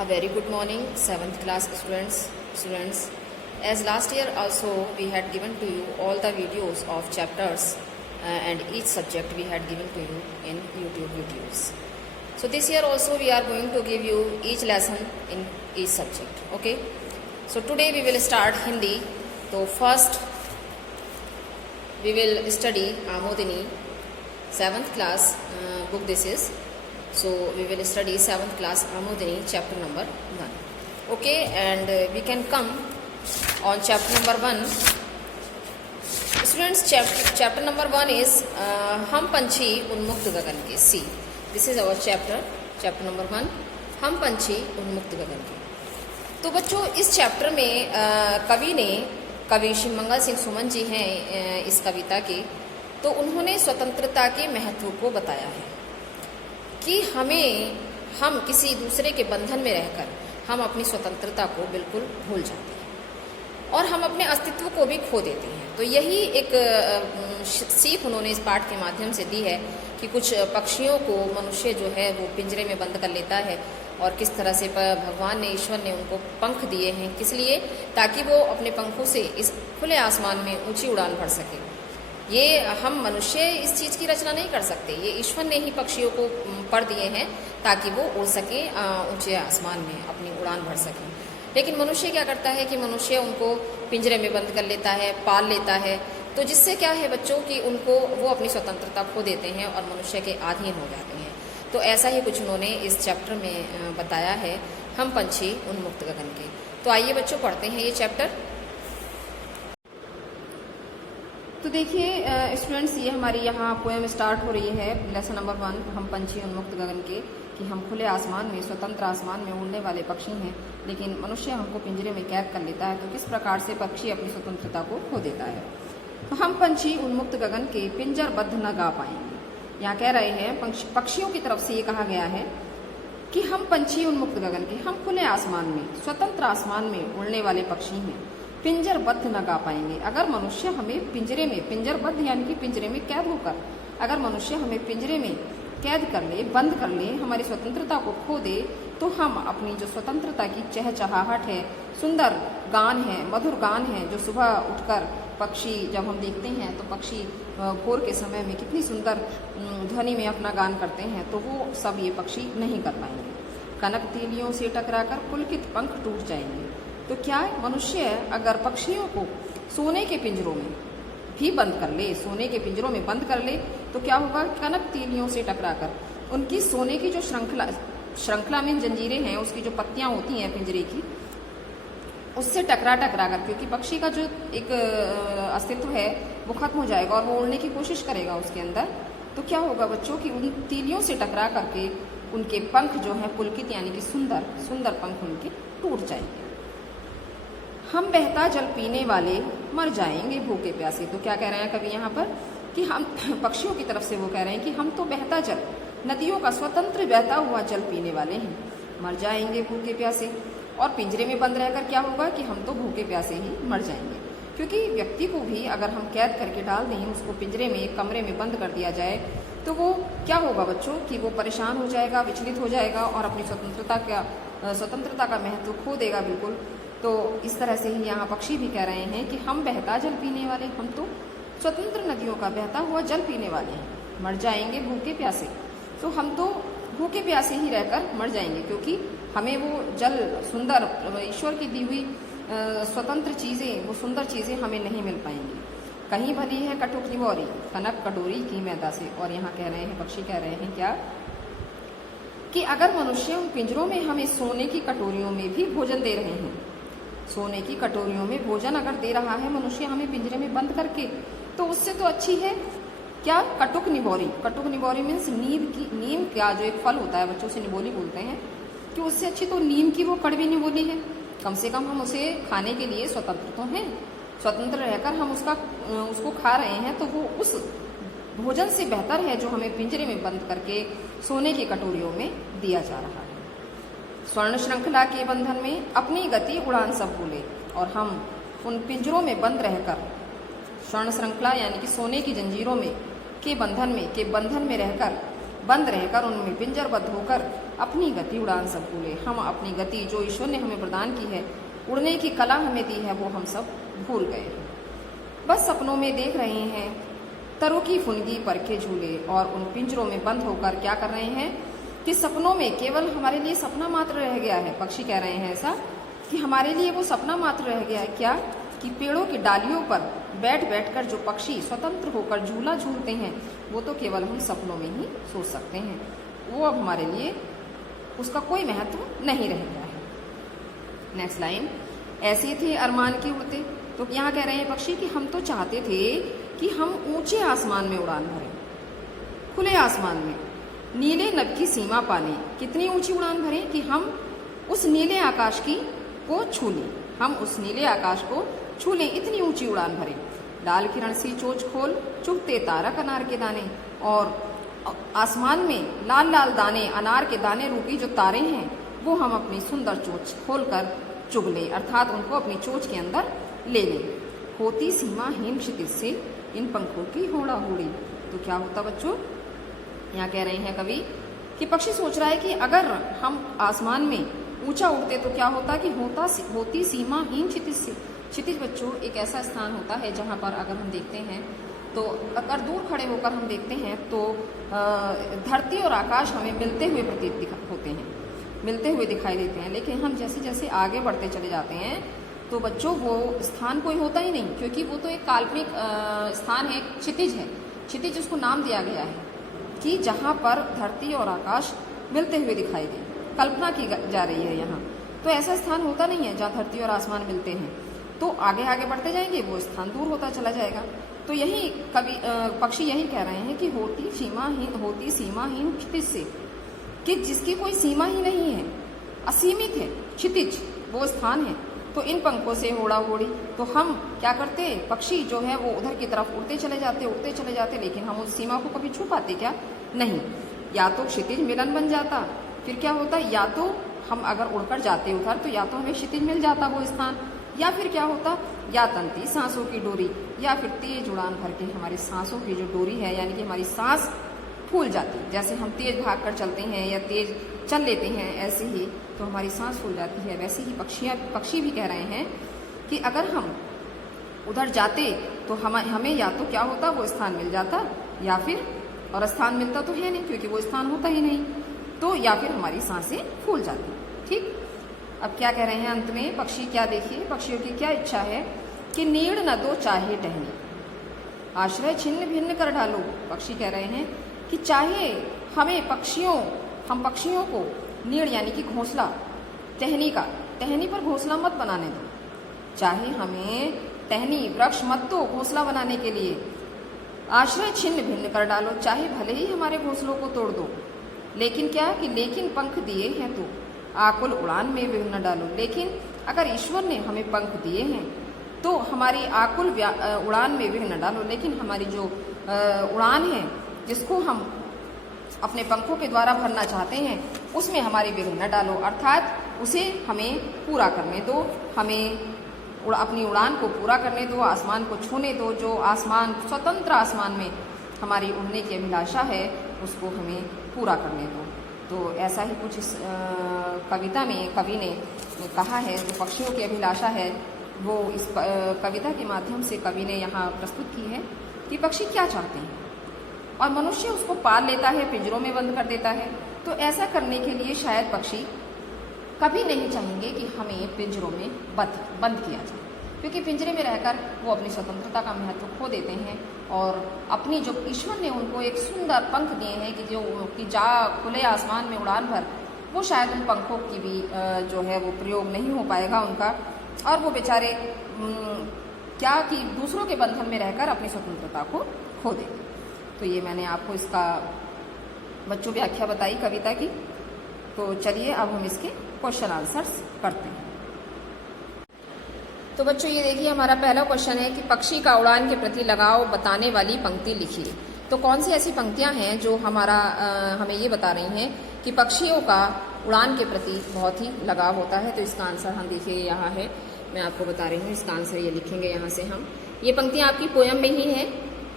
A very good morning, 7th class students. As last year also we had given to you all the videos of chapters and each subject we had given to you in YouTube videos. So this year also we are going to give you each lesson in each subject. Okay. So today we will start Hindi. So first we will study Amodini, 7th class book this is. So we will study 7th class Amodini chapter number 1. Okay, and we can come on chapter number 1. Students, chapter number 1 is हम पंछी उन्मुक्त गगन के. See, this is our chapter number 1. हम पंछी उन्मुक्त गगन के. तो बच्चों इस चैप्टर में कवि शिवमंगल सिंह सुमन जी हैं इस कविता के. तो उन्होंने स्वतंत्रता के महत्व को बताया है कि हम किसी दूसरे के बंधन में रहकर हम अपनी स्वतंत्रता को बिल्कुल भूल जाते हैं और हम अपने अस्तित्व को भी खो देते हैं. तो यही एक सीख उन्होंने इस पाठ के माध्यम से दी है कि कुछ पक्षियों को मनुष्य जो है वो पिंजरे में बंद कर लेता है और किस तरह से भगवान ने, ईश्वर ने उनको पंख दिए हैं, किस लिए, ताकि वो अपने पंखों से इस खुले आसमान में ऊंची उड़ान भर सके. ये हम मनुष्य इस चीज़ की रचना नहीं कर सकते, ये ईश्वर ने ही पक्षियों को पर दिए हैं ताकि वो उड़ सकें ऊंचे आसमान में अपनी उड़ान भर सकें. लेकिन मनुष्य क्या करता है कि मनुष्य उनको पिंजरे में बंद कर लेता है, पाल लेता है. तो जिससे क्या है बच्चों कि उनको वो अपनी स्वतंत्रता खो देते हैं और मनुष्य के अधीन हो जाते हैं. तो ऐसा ही कुछ उन्होंने इस चैप्टर में बताया है, हम पंछी उन्मुक्त गगन के. तो आइए बच्चों पढ़ते हैं ये चैप्टर. तो देखिए स्टूडेंट्स, ये हमारी यहाँ पोएम स्टार्ट हो रही है. लेसन नंबर 1, हम पंछी उन्मुक्त गगन के, कि हम खुले आसमान में, स्वतंत्र आसमान में उड़ने वाले पक्षी हैं, लेकिन मनुष्य हमको पिंजरे में कैद कर लेता है. तो किस प्रकार से पक्षी अपनी स्वतंत्रता को खो देता है. तो हम पंछी उन्मुक्त गगन के पिंजरबद्ध न गा पाएंगे. यहाँ कह रहे हैं पक्षियों की तरफ से ये कहा गया है कि हम पंछी उन्मुक्त गगन के, हम खुले आसमान में, स्वतंत्र आसमान में उड़ने वाले पक्षी हैं, पिंजरबद्ध न गा पाएंगे. अगर मनुष्य हमें पिंजरे में, पिंजरबद्ध यानी कि पिंजरे में कैद होकर, अगर मनुष्य हमें पिंजरे में कैद कर ले, बंद कर ले, हमारी स्वतंत्रता को खो दे, तो हम अपनी जो स्वतंत्रता की चहचहाहट है, सुंदर गान है, मधुर गान है, जो सुबह उठकर पक्षी जब हम देखते हैं तो पक्षी भोर के समय में कितनी सुंदर ध्वनि में अपना गान करते हैं, तो वो सब ये पक्षी नहीं कर पाएंगे. कनक तीलियों से टकराकर पुलकित पंख टूट जाएंगे. तो क्या है, मनुष्य अगर पक्षियों को सोने के पिंजरों में भी बंद कर ले, सोने के पिंजरों में बंद कर ले, तो क्या होगा, कनक तीलियों से टकराकर उनकी सोने की जो श्रृंखला में जंजीरें हैं, उसकी जो पत्तियां होती हैं पिंजरे की, उससे टकरा कर, क्योंकि पक्षी का जो एक अस्तित्व है वो खत्म हो जाएगा और वो उड़ने की कोशिश करेगा उसके अंदर. तो क्या होगा बच्चों कि उन तीलियों से टकरा करके उनके पंख जो हैं पुलकित यानी कि सुंदर सुंदर पंख उनके टूट जाएंगे. हम बहता जल पीने वाले मर जाएंगे भूखे प्यासे. तो क्या कह रहे हैं कवि यहाँ पर कि हम पक्षियों की तरफ से वो कह रहे हैं कि हम तो बहता जल, नदियों का स्वतंत्र बहता हुआ जल पीने वाले हैं, मर जाएंगे भूखे प्यासे. और पिंजरे में बंद रहकर क्या होगा कि हम तो भूखे प्यासे ही मर जाएंगे. क्योंकि व्यक्ति को भी अगर हम कैद करके डाल दें, उसको पिंजरे में, एक कमरे में बंद कर दिया जाए, तो वो क्या होगा बच्चों कि वो परेशान हो जाएगा, विचलित हो जाएगा और अपनी स्वतंत्रता का महत्व खो देगा बिल्कुल. तो इस तरह से ही यहाँ पक्षी भी कह रहे हैं कि हम बहता जल पीने वाले, हम तो स्वतंत्र नदियों का बहता हुआ जल पीने वाले हैं, मर जाएंगे भूखे प्यासे. तो हम तो भूखे प्यासे ही रहकर मर जाएंगे, क्योंकि हमें वो जल, सुंदर ईश्वर की दी हुई स्वतंत्र चीज़ें, वो सुंदर चीज़ें हमें नहीं मिल पाएंगी. कहीं भली है कटुक निबोरी, कनक कटोरी की मैदा से. और यहाँ कह रहे हैं, पक्षी कह रहे हैं क्या कि अगर मनुष्य उन पिंजरों में हमें सोने की कटोरियों में भी भोजन दे रहे हैं, सोने की कटोरियों में भोजन अगर दे रहा है मनुष्य हमें पिंजरे में बंद करके, तो उससे तो अच्छी है क्या, कटुक निबोरी. कटुक निबोरी मीन्स नीम का जो एक फल होता है, बच्चों से निबोली बोलते हैं, कि उससे अच्छी तो नीम की वो कड़वी निबोली है. कम से कम हम उसे खाने के लिए स्वतंत्र तो हैं, स्वतंत्र रहकर हम उसको खा रहे हैं, तो वो उस भोजन से बेहतर है जो हमें पिंजरे में बंद करके सोने की कटोरियों में दिया जा रहा है. स्वर्ण श्रृंखला के बंधन में अपनी गति उड़ान सब भूले, और हम उन पिंजरों में बंद रहकर, स्वर्ण श्रृंखला यानी कि सोने की जंजीरों में के बंधन में रहकर, बंद रहकर, उनमें पिंजरबद्ध होकर अपनी गति उड़ान सब भूले। हम अपनी गति जो ईश्वर ने हमें प्रदान की है, उड़ने की कला हमें दी है, वो हम सब भूल गए। बस सपनों में देख रहे हैं तरों की फुनगी पर के झूले, और उन पिंजरों में बंद होकर क्या कर रहे हैं कि सपनों में केवल हमारे लिए सपना मात्र रह गया है। पक्षी कह रहे हैं ऐसा कि हमारे लिए वो सपना मात्र रह गया है। क्या कि पेड़ों की डालियों पर बैठ बैठकर जो पक्षी स्वतंत्र होकर झूला झूलते हैं, वो तो केवल हम सपनों में ही सोच सकते हैं। वो अब हमारे लिए उसका कोई महत्व नहीं रह गया है। नेक्स्ट लाइन, ऐसे थे अरमान की उड़ते। तो यहाँ कह रहे हैं पक्षी कि हम तो चाहते थे कि हम ऊंचे आसमान में उड़ान भरें, खुले आसमान में नीले नभ की सीमा पाने। कितनी ऊंची उड़ान भरें कि हम उस नीले आकाश की को छू लें, हम उस नीले आकाश को छू लें, इतनी ऊंची उड़ान भरें। लाल किरण सी चोंच खोल चुगते तारक अनार के दाने, और आसमान में लाल लाल दाने, अनार के दाने रूपी जो तारे हैं, वो हम अपनी सुंदर चोंच खोलकर चुग लें, अर्थात उनको अपनी चोंच के अंदर ले लें। होती सीमाहीन क्षितिज से इन पंखों की होड़ा होड़ी। तो क्या होता बच्चों, यहाँ कह रहे हैं कवि कि पक्षी सोच रहा है कि अगर हम आसमान में ऊंचा उड़ते तो क्या होता कि होती सीमाहीन क्षितिज से। क्षितिज बच्चों एक ऐसा स्थान होता है जहाँ पर अगर हम देखते हैं तो अगर दूर खड़े होकर हम देखते हैं तो धरती और आकाश हमें मिलते हुए प्रतीत होते हैं, मिलते हुए दिखाई देते हैं। लेकिन हम जैसे जैसे आगे बढ़ते चले जाते हैं तो बच्चों वो स्थान कोई होता ही नहीं, क्योंकि वो तो एक काल्पनिक स्थान है, क्षितिज है। क्षितिज उसको नाम दिया गया है कि जहाँ पर धरती और आकाश मिलते हुए दिखाई दे, कल्पना की जा रही है यहाँ। तो ऐसा स्थान होता नहीं है जहाँ धरती और आसमान मिलते हैं। तो आगे आगे बढ़ते जाएंगे वो स्थान दूर होता चला जाएगा। तो यही कवि पक्षी यही कह रहे हैं कि होती सीमाहीन क्षितिज से, कि जिसकी कोई सीमा ही नहीं है, असीमित है क्षितिज वो स्थान है। तो इन पंखों से होड़ा होड़ी, तो हम क्या करते, पक्षी जो है वो उधर की तरफ उड़ते चले जाते, लेकिन हम उस सीमा को कभी छू पाते क्या? नहीं। या तो क्षितिज मिलन बन जाता, फिर क्या होता, या तो हम अगर उड़कर जाते उधर तो या तो हमें क्षितिज मिल जाता वो स्थान, या फिर क्या होता, या तंती सांसों की डोरी, या फिर तेज उड़ान भर के हमारी सांसों की जो डोरी है, यानी कि हमारी सांस फूल जाती। जैसे हम तेज भाग कर चलते हैं या तेज चल लेते हैं, ऐसे ही तो हमारी सांस फूल जाती है। वैसे ही पक्षी भी कह रहे हैं कि अगर हम उधर जाते तो हमें या तो क्या होता, वो स्थान मिल जाता, या फिर, और स्थान मिलता तो है नहीं क्योंकि वो स्थान होता ही नहीं, तो या फिर हमारी सांसें फूल जाती। ठीक, अब क्या कह रहे हैं अंत में पक्षी, क्या देखिए पक्षियों की क्या इच्छा है कि नीड़ न दो चाहे टहनी, आश्रय छिन्न भिन्न कर डालो। पक्षी कह रहे हैं कि चाहे हमें हम पक्षियों को नीड़ यानी कि घोंसला, टहनी पर घोंसला मत बनाने दो, चाहे हमें टहनी वृक्ष मत दो घोंसला बनाने के लिए, आश्रय छिन्न भिन्न कर डालो, चाहे भले ही हमारे घोंसलों को तोड़ दो, लेकिन क्या कि लेकिन पंख दिए हैं तो आकुल उड़ान में विघ्न न डालो। लेकिन अगर ईश्वर ने हमें पंख दिए हैं तो हमारी आकुल उड़ान में विघ्न न डालो, लेकिन हमारी जो उड़ान है जिसको हम अपने पंखों के द्वारा भरना चाहते हैं उसमें हमारी विघ्न न डालो, अर्थात उसे हमें पूरा करने दो, हमें अपनी उड़ान को पूरा करने दो, आसमान को छूने दो। जो आसमान, स्वतंत्र आसमान में हमारी उड़ने की अभिलाषा है उसको हमें पूरा करने दो। तो ऐसा ही कुछ इस कविता में कवि ने कहा है। जो पक्षियों की अभिलाषा है वो इस कविता के माध्यम से कवि ने यहाँ प्रस्तुत की है कि पक्षी क्या चाहते हैं, और मनुष्य उसको पाल लेता है, पिंजरों में बंद कर देता है। तो ऐसा करने के लिए शायद पक्षी कभी नहीं चाहेंगे कि हमें पिंजरों में बंद किया जाए, क्योंकि पिंजरे में रहकर वो अपनी स्वतंत्रता का महत्व खो देते हैं, और अपनी जो ईश्वर ने उनको एक सुंदर पंख दिए हैं कि जा खुले आसमान में उड़ान भर, वो शायद उन पंखों की भी जो है वो प्रयोग नहीं हो पाएगा उनका, और वो बेचारे क्या कि दूसरों के बंधन में रहकर अपनी स्वतंत्रता को खो देंगे। तो ये मैंने आपको इसका बच्चों व्याख्या बताई कविता की। तो चलिए अब हम इसके क्वेश्चन आंसर्स करते हैं। तो बच्चों ये देखिए हमारा पहला क्वेश्चन है कि पक्षी का उड़ान के प्रति लगाव बताने वाली पंक्ति लिखिए। तो कौन सी ऐसी पंक्तियां हैं जो हमें ये बता रही हैं कि पक्षियों का उड़ान के प्रति बहुत ही लगाव होता है। तो इसका आंसर हम देखिए यहाँ है, मैं आपको बता रही हूँ, इसका आंसर ये लिखेंगे यहाँ से हम। ये पंक्तियाँ आपकी पोयम में ही है,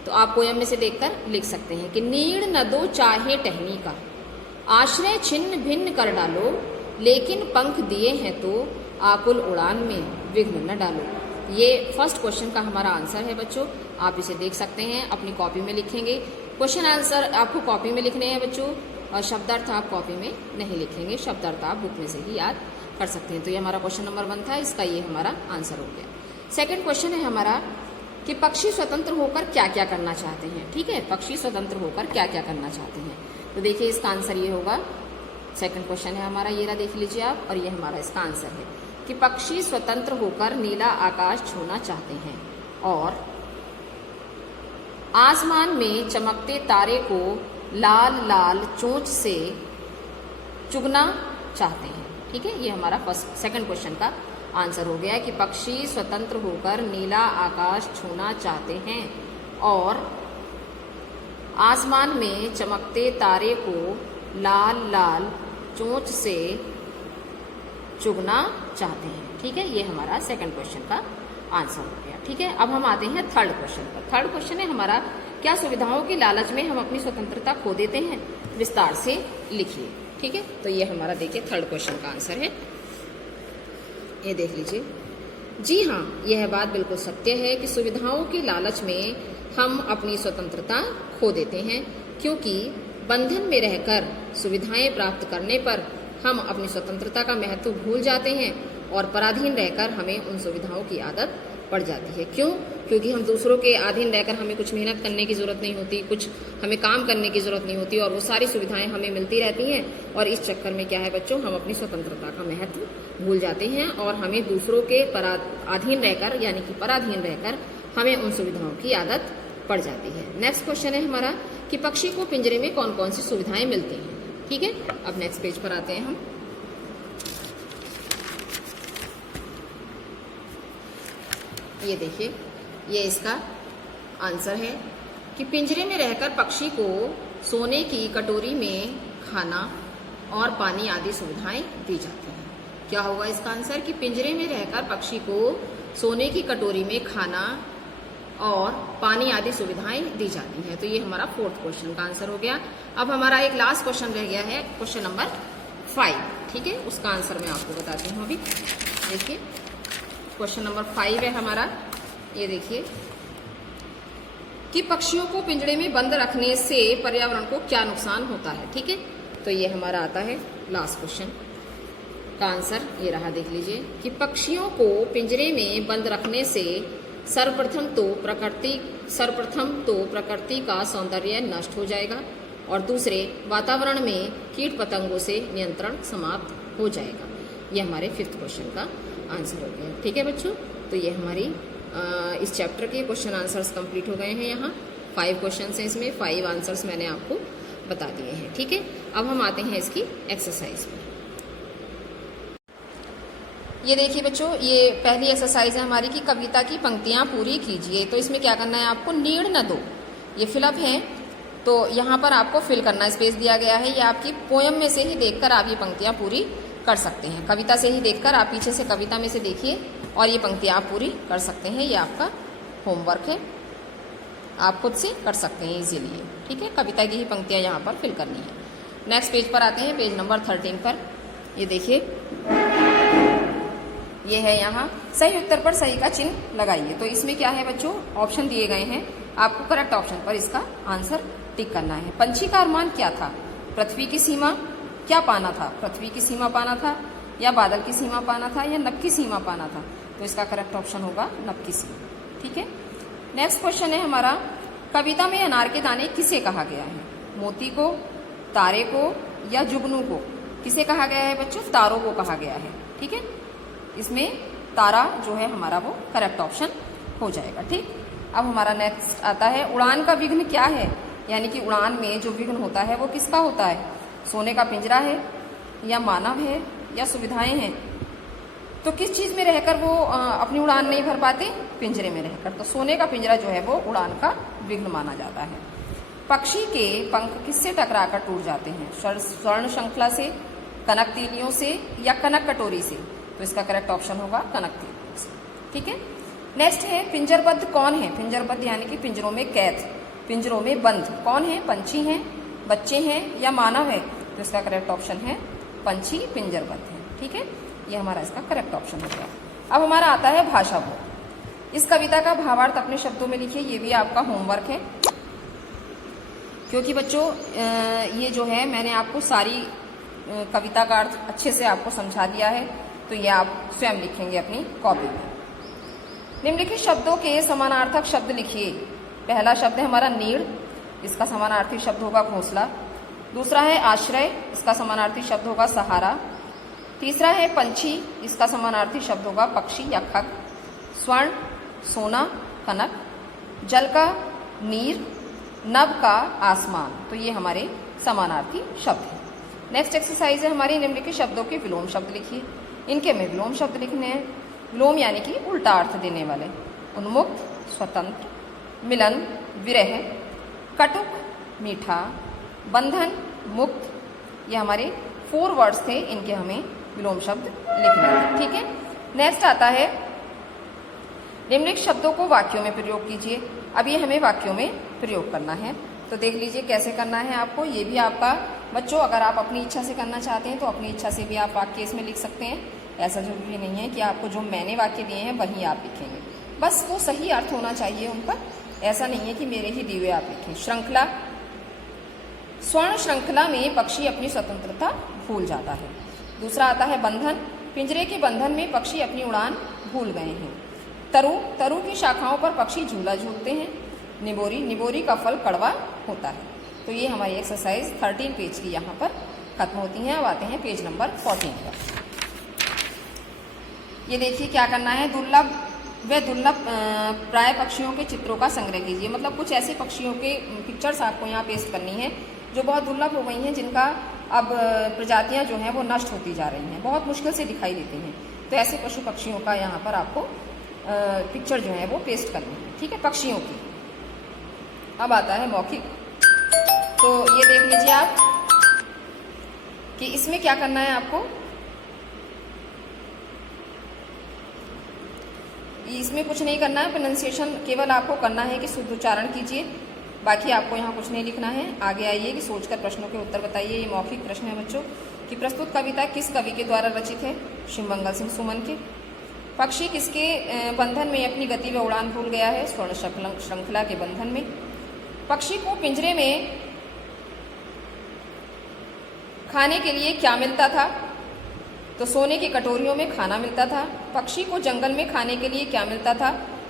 तो आप पोयम में से देखकर लिख सकते हैं कि नीड़ न दो चाहे टहनी का, आश्रय छिन्न भिन्न कर डालो, लेकिन पंख दिए हैं तो आकुल उड़ान में विघ्न न डालो। ये फर्स्ट क्वेश्चन का हमारा आंसर है बच्चों। आप इसे देख सकते हैं, अपनी कॉपी में लिखेंगे। क्वेश्चन आंसर आपको कॉपी में लिखने हैं बच्चों, और शब्दार्थ आप कॉपी में नहीं लिखेंगे, शब्दार्थ आप बुक में से ही याद कर सकते हैं। तो ये हमारा क्वेश्चन नंबर 1 था, इसका ये हमारा आंसर हो गया। सेकंड क्वेश्चन है हमारा कि पक्षी स्वतंत्र होकर क्या क्या करना चाहते हैं। ठीक है, पक्षी स्वतंत्र होकर क्या क्या करना चाहते हैं। तो देखिए इसका आंसर ये होगा, सेकंड क्वेश्चन है हमारा, ये रहा देख लीजिए आप, और ये हमारा इसका आंसर है कि पक्षी स्वतंत्र होकर नीला आकाश छूना चाहते हैं और आसमान में चमकते तारे को लाल लाल चोंच से चुगना चाहते हैं। ठीक है, ये हमारा सेकंड क्वेश्चन का आंसर हो गया कि पक्षी स्वतंत्र होकर नीला आकाश छूना चाहते हैं और आसमान में चमकते तारे को लाल लाल चोंच से चुगना चाहते हैं। ठीक है, ये हमारा सेकंड क्वेश्चन का आंसर हो गया। ठीक है, अब हम आते हैं थर्ड क्वेश्चन पर। थर्ड क्वेश्चन है हमारा, क्या सुविधाओं के लालच में हम अपनी स्वतंत्रता खो देते हैं? विस्तार से लिखिए। ठीक है, तो ये हमारा देखिए थर्ड क्वेश्चन का आंसर है, ये देख लीजिए। जी हाँ, यह बात बिल्कुल सत्य है कि सुविधाओं के लालच में हम अपनी स्वतंत्रता खो देते हैं, क्योंकि बंधन में रहकर सुविधाएं प्राप्त करने पर हम अपनी स्वतंत्रता का महत्व भूल जाते हैं और पराधीन रहकर हमें उन सुविधाओं की आदत पड़ जाती है। क्यों? क्योंकि हम दूसरों के अधीन रहकर हमें कुछ मेहनत करने की जरूरत नहीं होती, कुछ हमें काम करने की जरूरत नहीं होती, और वो सारी सुविधाएं हमें मिलती रहती हैं। और इस चक्कर में क्या है बच्चों, हम अपनी स्वतंत्रता का महत्व भूल जाते हैं और हमें दूसरों के अधीन रहकर यानी कि पराधीन रहकर हमें उन सुविधाओं की आदत पड़ जाती है। नेक्स्ट क्वेश्चन है हमारा कि पक्षी को पिंजरे में कौन कौन सी सुविधाएं मिलती हैं। ठीक है, अब नेक्स्ट पेज पर आते हैं हम। ये देखिए, ये इसका आंसर है कि पिंजरे में रहकर पक्षी को सोने की कटोरी में खाना और पानी आदि सुविधाएं दी जाती हैं। क्या होगा इसका आंसर कि पिंजरे में रहकर पक्षी को सोने की कटोरी में खाना और पानी आदि सुविधाएं दी जाती हैं। तो ये हमारा फोर्थ क्वेश्चन का आंसर हो गया। अब हमारा एक लास्ट क्वेश्चन रह गया है, क्वेश्चन नंबर 5। ठीक है, उसका आंसर मैं आपको बताती हूँ अभी। देखिए क्वेश्चन नंबर 5 है हमारा, ये देखिए कि पक्षियों को पिंजरे में बंद रखने से पर्यावरण को क्या नुकसान होता है। ठीक है, तो ये हमारा आता है लास्ट क्वेश्चन का आंसर, ये रहा देख लीजिए कि पक्षियों को पिंजरे में बंद रखने से सर्वप्रथम तो प्रकृति का सौंदर्य नष्ट हो जाएगा और दूसरे वातावरण में कीट पतंगों से नियंत्रण समाप्त हो जाएगा। ये हमारे 5th क्वेश्चन का आंसर हो गया। ठीक है बच्चों, तो ये हमारी इस चैप्टर के क्वेश्चन आंसर्स कंप्लीट हो गए हैं। यहाँ 5 क्वेश्चन हैं, इसमें 5 आंसर्स मैंने आपको बता दिए हैं। ठीक है, अब हम आते हैं इसकी एक्सरसाइज पर। ये देखिए बच्चों, ये पहली एक्सरसाइज है हमारी कि कविता की पंक्तियां पूरी कीजिए। तो इसमें क्या करना है आपको, नीड न दो, ये फिलअप है, तो यहाँ पर आपको फिल करना स्पेस दिया गया है। ये आपकी पोयम में से ही देखकर आप ये पंक्तियां पूरी कर सकते हैं। कविता से ही देखकर आप पीछे से कविता में से देखिए और ये पंक्तियां आप पूरी कर सकते हैं। ये आपका होमवर्क है, आप खुद से कर सकते हैं इजीली। ठीक है, कविता की ही पंक्तियां यहाँ पर फिल करनी है। नेक्स्ट पेज पर आते हैं, पेज नंबर 13 पर। ये देखिए, ये है यहाँ सही उत्तर पर सही का चिन्ह लगाइए। तो इसमें क्या है बच्चों, ऑप्शन दिए गए हैं, आपको करेक्ट ऑप्शन पर इसका आंसर टिक करना है। पंछी का अरमान क्या था? पृथ्वी की सीमा क्या पाना था? पृथ्वी की सीमा पाना था, या बादल की सीमा पाना था, या नभ की सीमा पाना था? तो इसका करेक्ट ऑप्शन होगा नभ की सीमा। ठीक है, नेक्स्ट क्वेश्चन है हमारा, कविता में अनार के दाने किसे कहा गया है? मोती को, तारे को, या जुगनू को? किसे कहा गया है बच्चों? तारों को कहा गया है। ठीक है, इसमें तारा जो है हमारा वो करेक्ट ऑप्शन हो जाएगा। ठीक, अब हमारा नेक्स्ट आता है, उड़ान का विघ्न क्या है? यानी कि उड़ान में जो विघ्न होता है वो किसका होता है? सोने का पिंजरा है, या मानव है, या सुविधाएं हैं? तो किस चीज में रहकर वो अपनी उड़ान नहीं भर पाते? पिंजरे में रहकर। तो सोने का पिंजरा जो है वो उड़ान का विघ्न माना जाता है। पक्षी के पंख किससे टकराकर टूट जाते हैं? स्वर्ण श्रृंखला से, कनक तीलियों से, या कनक कटोरी से? तो इसका करेक्ट ऑप्शन होगा कनक तीलियों से। ठीक है, नेक्स्ट है, पिंजरबद्ध कौन है? पिंजरबद्ध यानी कि पिंजरों में कैद, पिंजरों में बंद कौन है? पंछी हैं, बच्चे हैं, या मानव है? तो तो इसका करेक्ट ऑप्शन है पंछी पिंजरबद्ध है। ठीक है, ये हमारा इसका करेक्ट ऑप्शन हो गया। अब हमारा आता है भाषा बोध। इस कविता का भावार्थ अपने शब्दों में लिखिए। ये भी आपका होमवर्क है, क्योंकि बच्चों ये जो है मैंने आपको सारी कविता का अर्थ अच्छे से आपको समझा दिया है, तो ये आप स्वयं लिखेंगे अपनी कॉपी में। निम्नलिखित शब्दों के समानार्थक शब्द लिखिए। पहला शब्द है हमारा नीड़, इसका समानार्थी शब्द होगा घोंसला। दूसरा है आश्रय, इसका समानार्थी शब्द होगा सहारा। तीसरा है पंछी, इसका समानार्थी शब्द होगा पक्षी या खग। स्वर्ण सोना कनक, जल का नीर, नभ का आसमान, तो ये हमारे समानार्थी शब्द हैं। नेक्स्ट एक्सरसाइज है हमारी निम्नलिखित शब्दों के विलोम शब्द लिखिए। इनके में विलोम शब्द लिखने हैं। विलोम यानी कि उल्टा अर्थ देने वाले। उन्मुक्त स्वतंत्र, मिलन विरह, कटुक मीठा, बंधन मुक्त, ये हमारे 4 वर्ड्स थे, इनके हमें विलोम शब्द लिखने हैं। ठीक है, नेक्स्ट आता है निम्नलिखित शब्दों को वाक्यों में प्रयोग कीजिए। अब ये हमें वाक्यों में प्रयोग करना है, तो देख लीजिए कैसे करना है आपको। ये भी आपका बच्चों, अगर आप अपनी इच्छा से करना चाहते हैं तो अपनी इच्छा से भी आप वाक्य इसमें लिख सकते हैं। ऐसा जरूरी नहीं है कि आपको जो मैंने वाक्य दिए हैं वही आप लिखेंगे, बस वो सही अर्थ होना चाहिए उनका। ऐसा नहीं है कि मेरे ही दिए हुए आप लिखें। श्रृंखला, स्वर्ण श्रृंखला में पक्षी अपनी स्वतंत्रता भूल जाता है। दूसरा आता है बंधन, पिंजरे के बंधन में पक्षी अपनी उड़ान भूल गए हैं। तरु, तरु की शाखाओं पर पक्षी झूला झूलते हैं। निबोरी, निबोरी का फल कड़वा होता है। तो ये हमारी एक्सरसाइज 13 पेज की यहाँ पर खत्म होती हैं। अब आते हैं पेज नंबर 14 पर। ये देखिए क्या करना है, दुर्लभ व दुर्लभ प्राय पक्षियों के चित्रों का संग्रह कीजिए। मतलब कुछ ऐसे पक्षियों के पिक्चर्स आपको यहाँ पेस्ट करनी है जो बहुत दुर्लभ हो गई हैं, जिनका अब प्रजातियाँ जो हैं वो नष्ट होती जा रही हैं, बहुत मुश्किल से दिखाई देती हैं। तो ऐसे पशु पक्षियों का यहाँ पर आपको पिक्चर जो है वो पेस्ट करनी है। ठीक है, पक्षियों की। अब आता है मौखिक। तो ये देख लीजिए आप कि इसमें क्या करना है आपको। इसमें कुछ नहीं करना है, प्रोनाउंसिएशन केवल आपको करना है कि शुद्ध उच्चारण कीजिए, बाकी आपको यहाँ कुछ नहीं लिखना है। आगे आइए कि सोचकर प्रश्नों के उत्तर बताइए। ये मौखिक प्रश्न है बच्चों कि प्रस्तुत कविता किस कवि के द्वारा रचित है? शिवमंगल सिंह सुमन के। पक्षी किसके बंधन में अपनी गति व उड़ान भूल गया है? स्वर्ण श्रृंखला के बंधन में। पक्षी को पिंजरे में खाने के लिए क्या मिलता था? तो सोने की कटोरियों में खाना मिलता था। पक्षी को जंगल में खाने के लिए क्या मिलता था?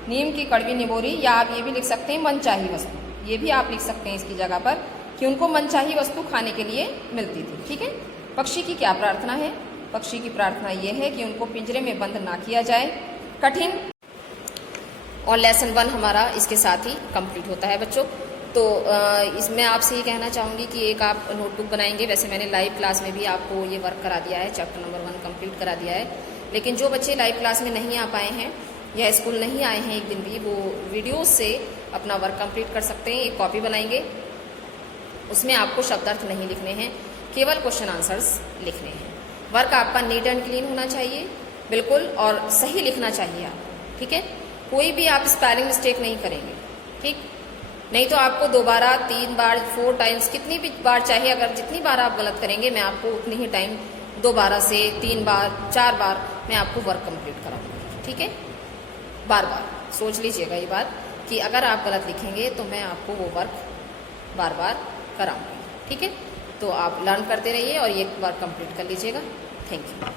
नीम की कड़वी निबोरी, या आप ये भी लिख सकते हैं मनचाही वस्तु। ये भी आप लिख सकते हैं इसकी जगह पर कि उनको मनचाही वस्तु खाने के लिए मिलती थी। ठीक है, पक्षी की क्या प्रार्थना है? पक्षी की प्रार्थना ये है कि उनको पिंजरे में बंद ना किया जाए। कठिन। और लेसन 1 हमारा इसके साथ ही कंप्लीट होता है बच्चों। तो इसमें आपसे ये कहना चाहूँगी कि एक आप नोटबुक बनाएंगे। वैसे मैंने लाइव क्लास में भी आपको ये वर्क करा दिया है, चैप्टर नंबर 1 कंप्लीट करा दिया है। लेकिन जो बच्चे लाइव क्लास में नहीं आ पाए हैं या स्कूल नहीं आए हैं एक दिन भी, वो वीडियो से अपना वर्क कंप्लीट कर सकते हैं। एक कॉपी बनाएंगे, उसमें आपको शब्दार्थ नहीं लिखने हैं, केवल क्वेश्चन आंसर्स लिखने हैं। वर्क आपका नीट एंड क्लीन होना चाहिए बिल्कुल, और सही लिखना चाहिए आप। ठीक है, कोई भी आप स्पेलिंग मिस्टेक नहीं करेंगे। ठीक, नहीं तो आपको 2 बार 3 बार 4 टाइम्स कितनी भी बार चाहिए, अगर जितनी बार आप गलत करेंगे मैं आपको उतनी ही टाइम 2 बार से 3 बार 4 बार मैं आपको वर्क कंप्लीट कराऊंगी। ठीक है, बार बार सोच लीजिएगा ये बात कि अगर आप गलत लिखेंगे तो मैं आपको वो वर्क बार बार कराऊंगी। ठीक है, तो आप लर्न करते रहिए और ये वर्क कंप्लीट कर लीजिएगा। Thank you.